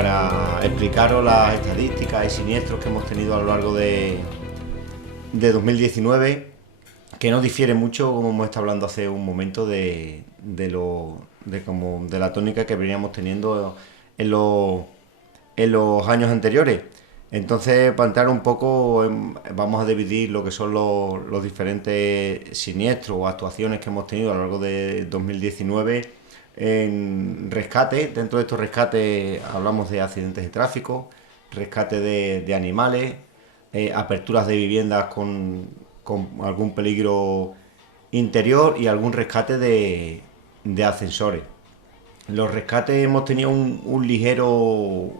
para explicaros las estadísticas y siniestros que hemos tenido a lo largo de 2019, que no difiere mucho, como hemos estado hablando hace un momento, de la tónica que veníamos teniendo en los años anteriores. Entonces, para entrar un poco, vamos a dividir lo que son los diferentes siniestros o actuaciones que hemos tenido a lo largo de 2019 en rescate. Dentro de estos rescates hablamos de accidentes de tráfico, rescate de animales, aperturas de viviendas con algún peligro interior y algún rescate de ascensores. Los rescates hemos tenido un ligero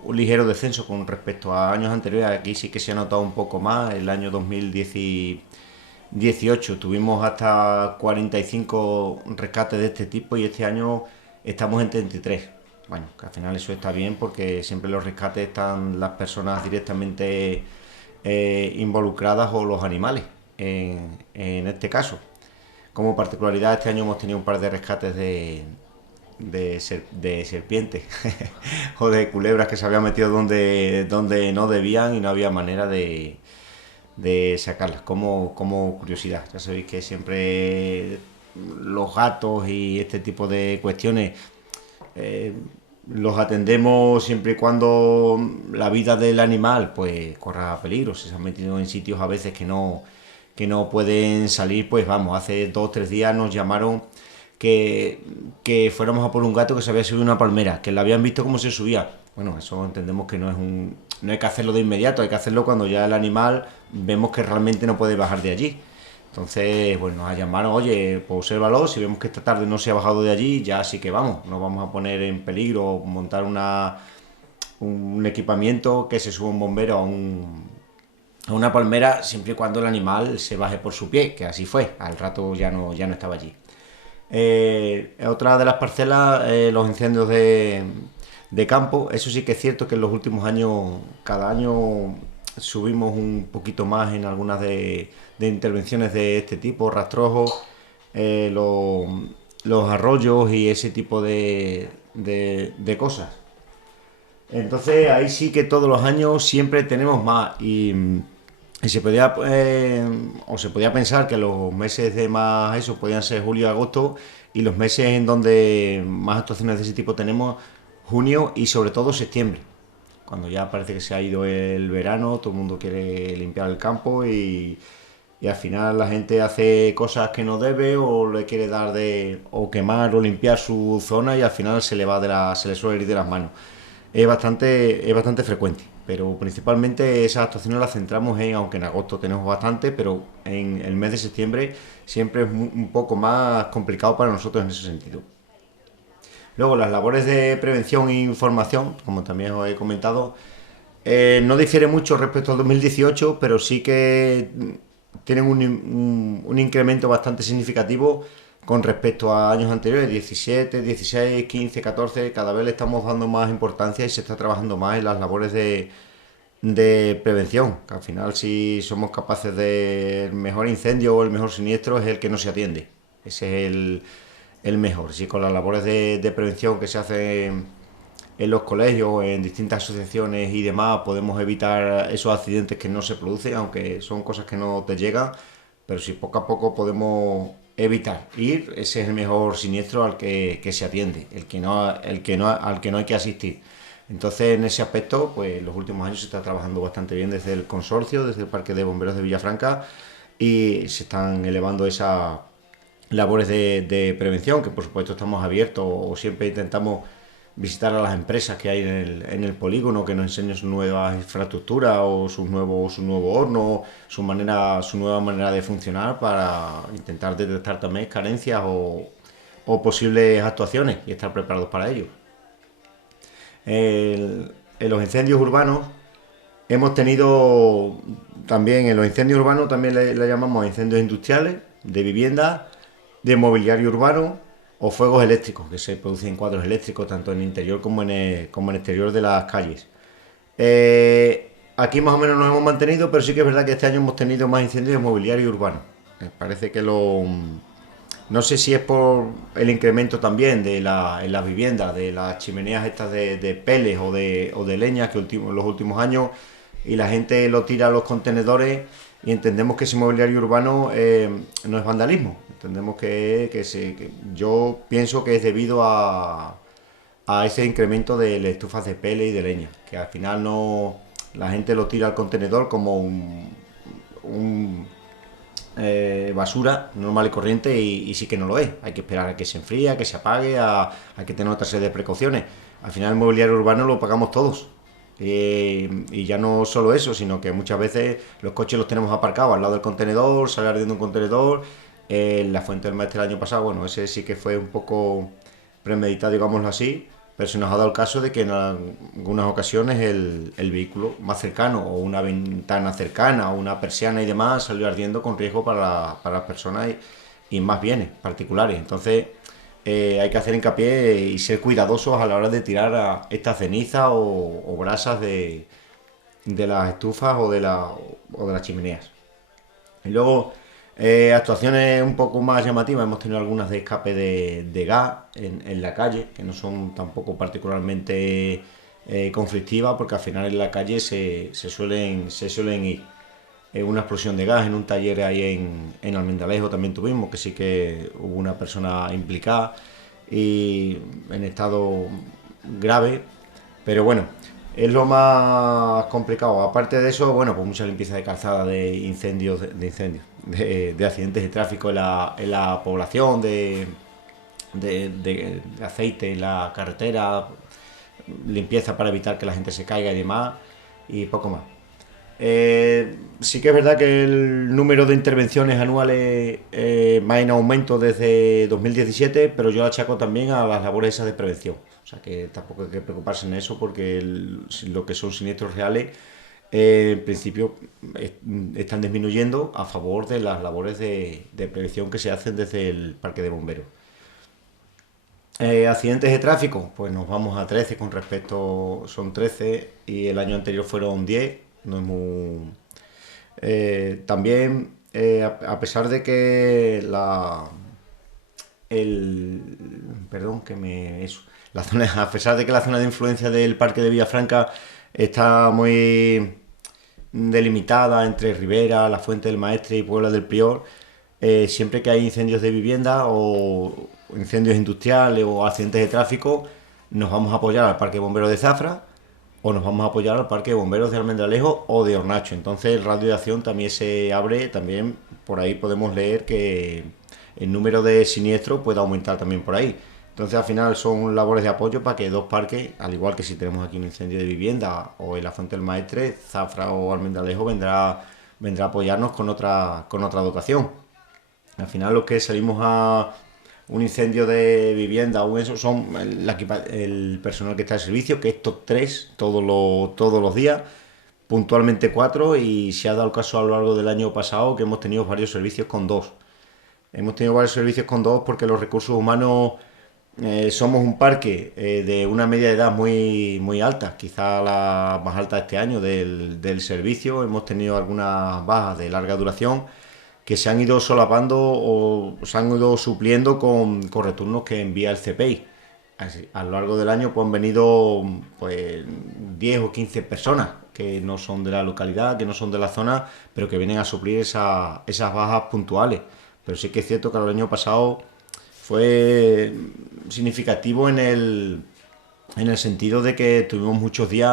descenso con respecto a años anteriores. Aquí sí que se ha notado un poco más. El año 2018 tuvimos hasta 45 rescates de este tipo y este año estamos en 33. Bueno, que al final eso está bien porque siempre en los rescates están las personas directamente involucradas o los animales en este caso. Como particularidad, este año hemos tenido un par de rescates de serpientes o de culebras que se habían metido donde no debían y no había manera de sacarlas. Como curiosidad, ya sabéis que siempre los gatos y este tipo de cuestiones los atendemos siempre y cuando la vida del animal pues corra peligro. Si se han metido en sitios a veces que no pueden salir, pues vamos, hace 2 o 3 días nos llamaron que fuéramos a por un gato que se había subido una palmera, que la habían visto cómo se subía. Bueno, eso entendemos que no hay que hacerlo de inmediato, hay que hacerlo cuando ya el animal vemos que realmente no puede bajar de allí. Entonces, bueno, nos llamaron, oye, pues obsérvalo, si vemos que esta tarde no se ha bajado de allí, ya sí que vamos, nos vamos a poner en peligro, montar un equipamiento que se suba un bombero a una palmera siempre y cuando el animal se baje por su pie, que así fue, al rato ya no estaba allí. Otra de las parcelas, los incendios de campo. Eso sí que es cierto que en los últimos años, cada año subimos un poquito más en algunas de intervenciones de este tipo, rastrojos, los arroyos y ese tipo de cosas. Entonces ahí sí que todos los años siempre tenemos más y se podía pensar que los meses de más eso podían ser julio y agosto, y los meses en donde más actuaciones de ese tipo tenemos junio y sobre todo septiembre, cuando ya parece que se ha ido el verano, todo el mundo quiere limpiar el campo y al final la gente hace cosas que no debe o le quiere dar o quemar o limpiar su zona y al final se le suele ir de las manos. Es bastante frecuente, pero principalmente esas actuaciones las centramos aunque en agosto tenemos bastante, pero en el mes de septiembre siempre es un poco más complicado para nosotros en ese sentido. Luego, las labores de prevención e información, como también os he comentado, no difiere mucho respecto al 2018, pero sí que tienen un incremento bastante significativo con respecto a años anteriores, 17, 16, 15, 14. Cada vez le estamos dando más importancia y se está trabajando más en las labores de prevención, que al final si somos capaces el mejor incendio o el mejor siniestro es el que no se atiende. Ese es el mejor. Si con las labores de prevención que se hacen en los colegios, en distintas asociaciones y demás, podemos evitar esos accidentes que no se producen, aunque son cosas que no te llegan, pero si poco a poco podemos evitar ir, ese es el mejor siniestro al que se atiende, al que no hay que asistir. Entonces, en ese aspecto, pues en los últimos años se está trabajando bastante bien desde el consorcio, desde el Parque de Bomberos de Villafranca, y se están elevando esas labores de prevención, que por supuesto estamos abiertos o siempre intentamos visitar a las empresas que hay en el polígono, que nos enseñen sus nuevas infraestructuras o su nuevo horno, su nueva manera de funcionar, para intentar detectar también carencias o posibles actuaciones y estar preparados para ello. En los incendios urbanos hemos tenido también, en los incendios urbanos también le llamamos incendios industriales, de viviendas, de mobiliario urbano o fuegos eléctricos, que se producen cuadros eléctricos tanto en el interior como en exterior de las calles. Aquí más o menos nos hemos mantenido, pero sí que es verdad que este año hemos tenido más incendios de mobiliario urbano. Parece que No sé si es por el incremento también en las viviendas, de las chimeneas estas de peles o de leña que en los últimos años, y la gente lo tira a los contenedores, y entendemos que ese mobiliario urbano no es vandalismo. Entendemos que yo pienso que es debido a ese incremento de las estufas de pele y de leña, que al final no, la gente lo tira al contenedor como un basura normal y corriente, y sí que no lo es. Hay que esperar a que se enfríe, a que se apague, a que tener otra serie de precauciones. Al final el mobiliario urbano lo pagamos todos. Y ya no solo eso, sino que muchas veces los coches los tenemos aparcados al lado del contenedor, sale ardiendo un contenedor. La Fuente del Maestre el año pasado, bueno, ese sí que fue un poco premeditado, digámoslo así, pero se nos ha dado el caso de que en algunas ocasiones el vehículo más cercano, o una ventana cercana, o una persiana y demás, salió ardiendo con riesgo para las personas y más bienes particulares. Entonces hay que hacer hincapié y ser cuidadosos a la hora de tirar estas cenizas o brasas de las estufas o de las chimeneas. Y luego, actuaciones un poco más llamativas, hemos tenido algunas de escape de gas en la calle, que no son tampoco particularmente conflictivas, porque al final en la calle se suelen ir. Una explosión de gas en un taller ahí en Almendralejo también tuvimos, que sí que hubo una persona implicada y en estado grave, pero bueno, es lo más complicado. Aparte de eso, bueno, pues mucha limpieza de calzada, de incendios, de accidentes de tráfico en la población, de aceite en la carretera, limpieza para evitar que la gente se caiga y demás, y poco más. Sí que es verdad que el número de intervenciones anuales va en aumento desde 2017, pero yo lo achaco también a las labores esas de prevención. O sea que tampoco hay que preocuparse en eso, porque lo que son siniestros reales, en principio están disminuyendo a favor de las labores de prevención que se hacen desde el parque de bomberos. Accidentes de tráfico, pues nos vamos a 13 con respecto, son 13 y el año anterior fueron 10, no es muy... también, a pesar de que el, perdón, que me... Eso, la zona, a pesar de que la zona de influencia del parque de Villafranca está muy delimitada entre Ribera, la Fuente del Maestre y Puebla del Prior, siempre que hay incendios de vivienda o incendios industriales o accidentes de tráfico, nos vamos a apoyar al Parque de Bomberos de Zafra o nos vamos a apoyar al Parque de Bomberos de Almendralejo o de Hornacho. Entonces el radio de acción también se abre, también por ahí podemos leer que el número de siniestros puede aumentar también por ahí. Entonces al final son labores de apoyo para que dos parques, al igual que si tenemos aquí un incendio de vivienda o en la Fuente del Maestre, Zafra o Almendralejo vendrá a apoyarnos con otra dotación. Al final los que salimos a un incendio de vivienda o eso son el personal que está al servicio, que es top 3 todos los días, puntualmente 4, y se ha dado el caso a lo largo del año pasado que hemos tenido varios servicios con 2. Hemos tenido varios servicios con 2 porque los recursos humanos, somos un parque de una media de edad muy alta, quizá la más alta este año del servicio. Hemos tenido algunas bajas de larga duración que se han ido solapando o se han ido supliendo con retornos que envía el CPI. Así, a lo largo del año pues, han venido pues, 10 o 15 personas que no son de la localidad, que no son de la zona, pero que vienen a suplir esas bajas puntuales. Pero sí que es cierto que el año pasado fue significativo en el sentido de que tuvimos muchos días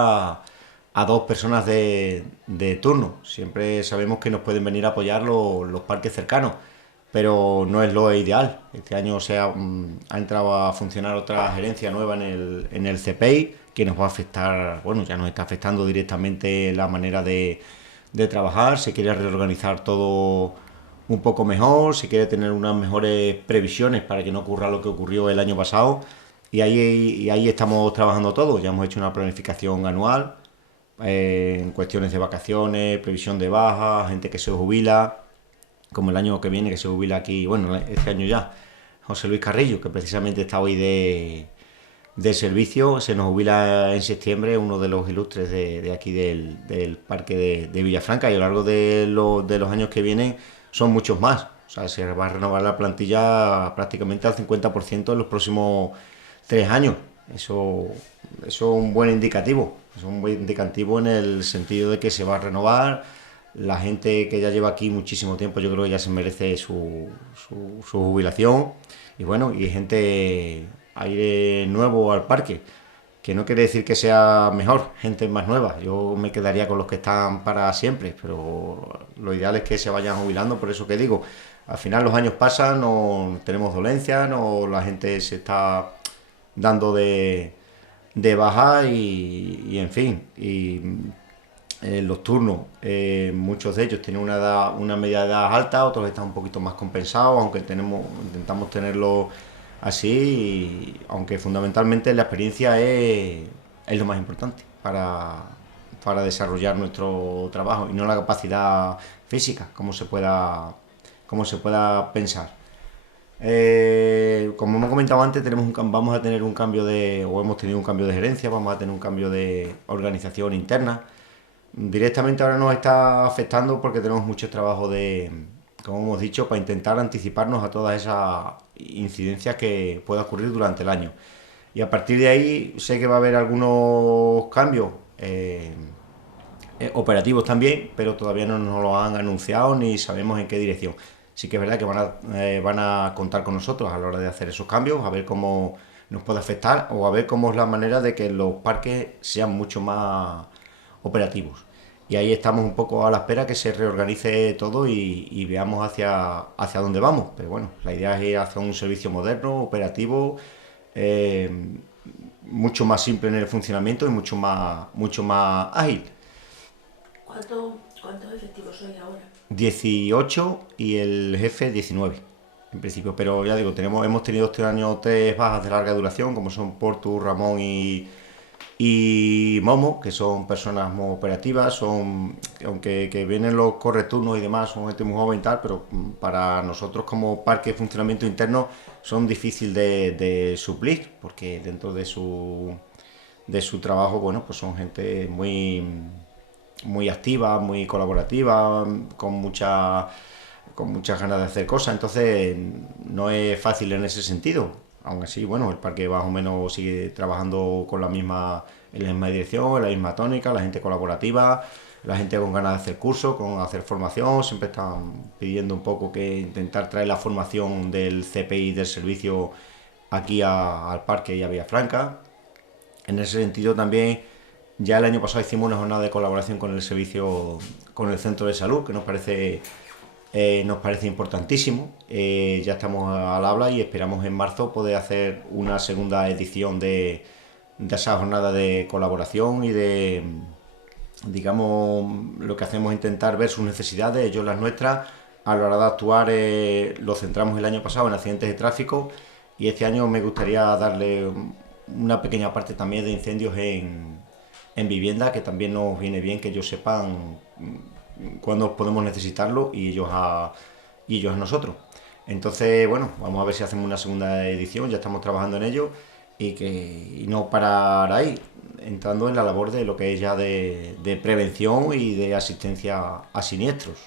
a 2 personas de turno. Siempre sabemos que nos pueden venir a apoyar los parques cercanos, pero no es lo ideal. Este año ha entrado a funcionar otra gerencia nueva en el CPI, que nos va a afectar, bueno, ya nos está afectando directamente la manera de trabajar. Se quiere reorganizar todo un poco mejor, se quiere tener unas mejores previsiones para que no ocurra lo que ocurrió el año pasado, y ahí estamos trabajando todos. Ya hemos hecho una planificación anual en cuestiones de vacaciones, previsión de bajas, gente que se jubila, como el año que viene que se jubila aquí, bueno, este año ya, José Luis Carrillo, que precisamente está hoy de servicio, se nos jubila en septiembre, uno de los ilustres de aquí del parque de Villafranca, y a lo largo de los años que vienen son muchos más. O sea, se va a renovar la plantilla prácticamente al 50% en los próximos 3 años. Eso es un buen indicativo. Es un buen indicativo en el sentido de que se va a renovar. La gente que ya lleva aquí muchísimo tiempo, yo creo que ya se merece su jubilación. Y bueno, y gente, aire nuevo al parque, que no quiere decir que sea mejor, gente más nueva. Yo me quedaría con los que están para siempre, pero lo ideal es que se vayan jubilando, por eso que digo, al final los años pasan, no tenemos dolencias, no, la gente se está dando de baja y en fin, y los turnos, muchos de ellos tienen una media edad alta, otros están un poquito más compensados, aunque intentamos tenerlo así, aunque fundamentalmente la experiencia es lo más importante para desarrollar nuestro trabajo y no la capacidad física, como se pueda pensar. Como hemos comentado antes, vamos a tener un cambio o hemos tenido un cambio de gerencia, vamos a tener un cambio de organización interna. Directamente ahora nos está afectando porque tenemos mucho trabajo como hemos dicho, para intentar anticiparnos a todas esas incidencias que pueda ocurrir durante el año. Y a partir de ahí sé que va a haber algunos cambios operativos también, pero todavía no nos lo han anunciado ni sabemos en qué dirección. Sí que es verdad que van a contar con nosotros a la hora de hacer esos cambios, a ver cómo nos puede afectar o a ver cómo es la manera de que los parques sean mucho más operativos. Y ahí estamos un poco a la espera que se reorganice todo y veamos hacia dónde vamos. Pero bueno, la idea es ir hacia un servicio moderno, operativo, eh, mucho más simple en el funcionamiento y mucho más ágil. ¿Cuántos efectivos sois ahora? 18 y el jefe 19 en principio, pero ya digo, hemos tenido este año 3 bajas de larga duración, como son Portu, Ramón y Momo, que son personas muy operativas, aunque que vienen los correturnos y demás, son gente muy joven y tal, pero para nosotros como parque de funcionamiento interno son difíciles de suplir, porque dentro de su trabajo, bueno, pues son gente muy activa, muy colaborativa, con muchas ganas de hacer cosas, entonces no es fácil en ese sentido. Aún así, bueno, el parque más o menos sigue trabajando en la misma dirección, en la misma tónica, la gente colaborativa, la gente con ganas de hacer cursos, con hacer formación, siempre están pidiendo un poco que intentar traer la formación del CPI del servicio aquí al parque y a Villafranca. En ese sentido también, ya el año pasado hicimos una jornada de colaboración con el servicio, con el centro de salud, que nos parece importantísimo. Ya estamos al habla y esperamos en marzo poder hacer una segunda edición de esa jornada de colaboración y digamos, lo que hacemos es intentar ver sus necesidades, ellos las nuestras. A la hora de actuar, lo centramos el año pasado en accidentes de tráfico y este año me gustaría darle una pequeña parte también de incendios en vivienda, que también nos viene bien que ellos sepan cuándo podemos necesitarlo y ellos a nosotros. Entonces, bueno, vamos a ver si hacemos una segunda edición, ya estamos trabajando en ello y no parar ahí, entrando en la labor de lo que es ya de prevención y de asistencia a siniestros.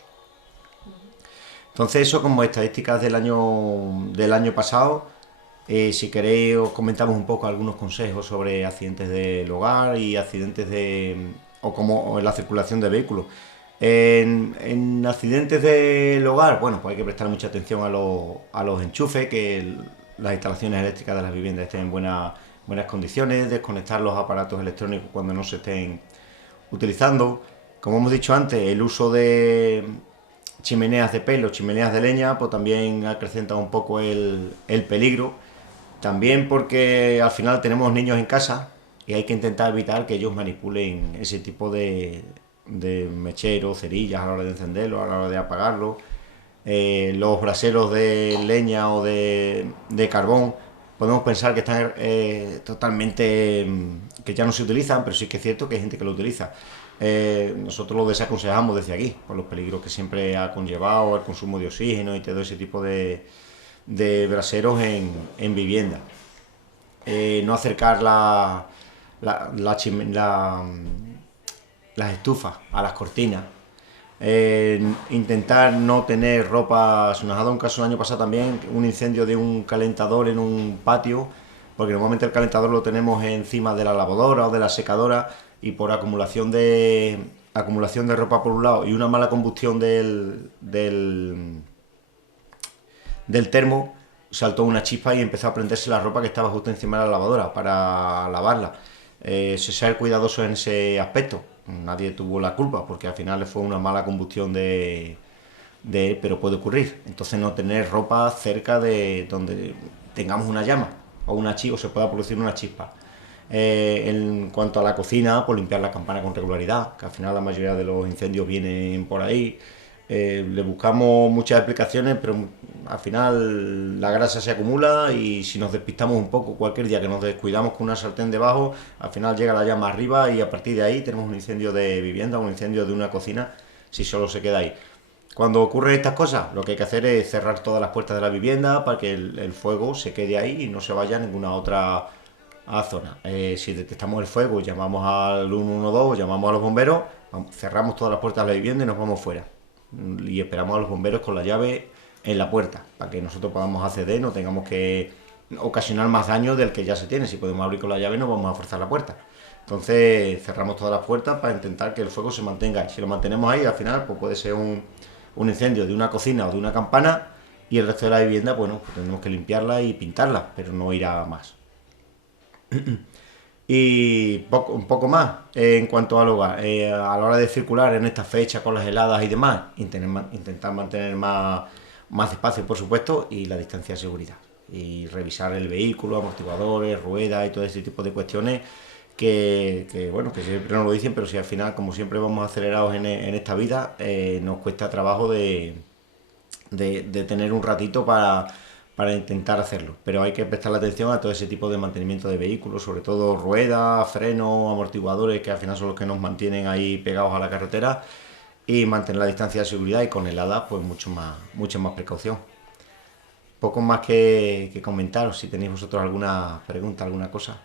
Entonces, eso como estadísticas del año pasado. Si queréis, os comentamos un poco algunos consejos sobre accidentes del hogar y accidentes o en la circulación de vehículos. En accidentes del hogar, bueno, pues hay que prestar mucha atención a los enchufes, que las instalaciones eléctricas de las viviendas estén en buenas condiciones, desconectar los aparatos electrónicos cuando no se estén utilizando. Como hemos dicho antes, el uso de chimeneas de pelo, chimeneas de leña, pues también acrecenta un poco el peligro. También porque al final tenemos niños en casa y hay que intentar evitar que ellos manipulen ese tipo de mecheros, cerillas a la hora de encenderlo, a la hora de apagarlo. Los braseros de leña o de carbón, podemos pensar que están totalmente, que ya no se utilizan, pero sí que es cierto que hay gente que lo utiliza. Nosotros lo desaconsejamos desde aquí, por los peligros que siempre ha conllevado el consumo de oxígeno y todo ese tipo de braseros en vivienda. No acercar las estufas a las cortinas, Intentar no tener ropa. Se nos ha dado un caso el año pasado también, un incendio de un calentador en un patio, porque normalmente el calentador lo tenemos encima de la lavadora o de la secadora, y por acumulación de ropa por un lado y una mala combustión del termo, saltó una chispa y empezó a prenderse la ropa que estaba justo encima de la lavadora para lavarla. Ser cuidadoso en ese aspecto. Nadie tuvo la culpa porque al final fue una mala combustión pero puede ocurrir. Entonces no tener ropa cerca de donde tengamos una llama o una chispa, o se pueda producir una chispa. En cuanto a la cocina, pues limpiar la campana con regularidad, que al final la mayoría de los incendios vienen por ahí. Le buscamos muchas explicaciones, pero al final la grasa se acumula y si nos despistamos un poco, cualquier día que nos descuidamos con una sartén debajo, al final llega la llama arriba y a partir de ahí tenemos un incendio de vivienda, un incendio de una cocina, si solo se queda ahí. Cuando ocurren estas cosas, lo que hay que hacer es cerrar todas las puertas de la vivienda para que el fuego se quede ahí y no se vaya a ninguna otra zona. Si detectamos el fuego, llamamos al 112, llamamos a los bomberos, cerramos todas las puertas de la vivienda y nos vamos fuera. Y esperamos a los bomberos con la llave en la puerta, para que nosotros podamos acceder, no tengamos que ocasionar más daño del que ya se tiene. Si podemos abrir con la llave, no vamos a forzar la puerta. Entonces cerramos todas las puertas para intentar que el fuego se mantenga. Si lo mantenemos ahí, al final pues puede ser un incendio de una cocina o de una campana, y el resto de la vivienda, bueno, pues tendremos que limpiarla y pintarla, pero no irá más. Y un poco más en cuanto al hogar. A la hora de circular en esta fecha con las heladas y demás, intentar mantener más espacio, por supuesto, y la distancia de seguridad. Y revisar el vehículo, amortiguadores, ruedas y todo ese tipo de cuestiones bueno, que siempre nos lo dicen, pero si al final, como siempre vamos acelerados en esta vida, nos cuesta trabajo de tener un ratito para intentar hacerlo. Pero hay que prestarle atención a todo ese tipo de mantenimiento de vehículos, sobre todo ruedas, frenos, amortiguadores, que al final son los que nos mantienen ahí pegados a la carretera, y mantener la distancia de seguridad, y con heladas pues mucha más precaución. Poco más que comentaros, si tenéis vosotros alguna pregunta, alguna cosa.